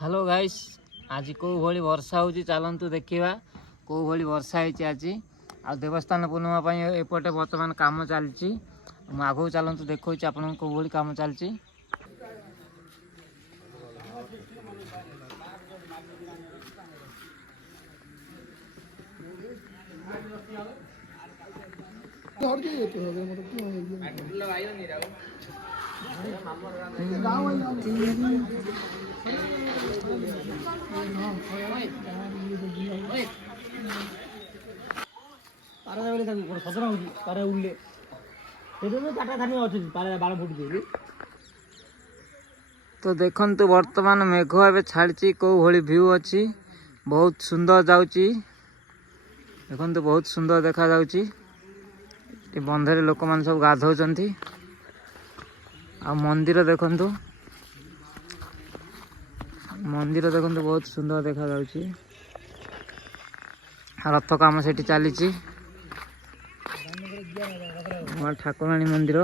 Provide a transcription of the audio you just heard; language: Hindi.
हेलो गाइस आज कौ भली वर्षा होची चलंतु देखिबा कौ भली वर्षा होची आज आ देवस्थान पूर्णिमा एपटे वर्तमान काम चलची आगो चलंतु देखौची आपन कौ भली काम चलची। तो देखंतु वर्तमान मेघ एवं छाड़ी कौ भली व्यू अच्छी बहुत सुंदर जाउची देखंतु बहुत सुंदर देखा जाउची बंधरे लोक मान सब गाधौचंती आ मंदिर देखंतु बहुत सुंदर देखा जाउची रथ काम सेठी चलीची ठाकुराणी मंदिर